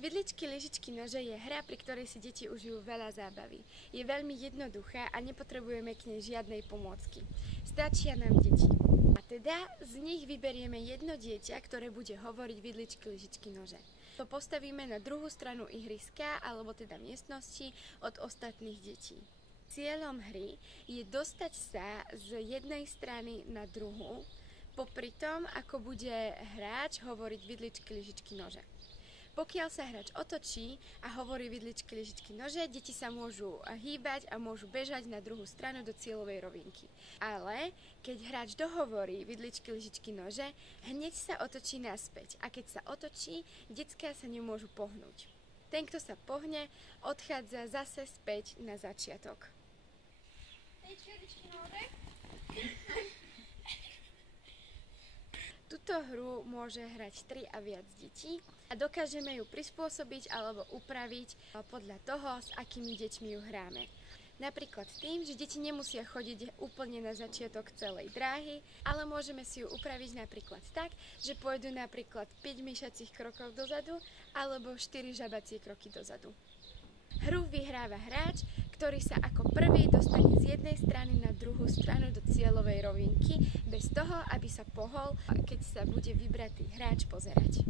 Vidličky, lyžičky, nože je hra, pri ktorej si deti užijú veľa zábavy. Je veľmi jednoduchá a nepotrebujeme k nej žiadnej pomôcky. Stačia nám deti. A teda z nich vyberieme jedno dieťa, ktoré bude hovoriť vidličky, lyžičky, nože. To postavíme na druhú stranu ihriska, alebo teda miestnosti od ostatných detí. Cieľom hry je dostať sa z jednej strany na druhú, popri tom, ako bude hráč hovoriť vidličky, lyžičky, nože. Pokiaľ sa hráč otočí a hovorí vidličky, lyžičky, nože, deti sa môžu hýbať a môžu bežať na druhú stranu do cieľovej rovinky. Ale keď hráč dohovorí vidličky, lyžičky, nože, hneď sa otočí naspäť. A keď sa otočí, decká sa nemôžu pohnúť. Ten, kto sa pohne, odchádza zase späť na začiatok. Túto hru môže hrať 3 a viac detí a dokážeme ju prispôsobiť alebo upraviť podľa toho, s akými deťmi ju hráme. Napríklad tým, že deti nemusia chodiť úplne na začiatok celej dráhy, ale môžeme si ju upraviť napríklad tak, že pôjdu napríklad 5 myšacích krokov dozadu alebo 4 žabacie kroky dozadu. Hru vyhráva hráč, ktorý sa ako prvý dostane z jednej strany na druhú stranu do cieľovej rovinky, bez toho, aby sa pohol, keď sa bude vybratý hráč pozerať.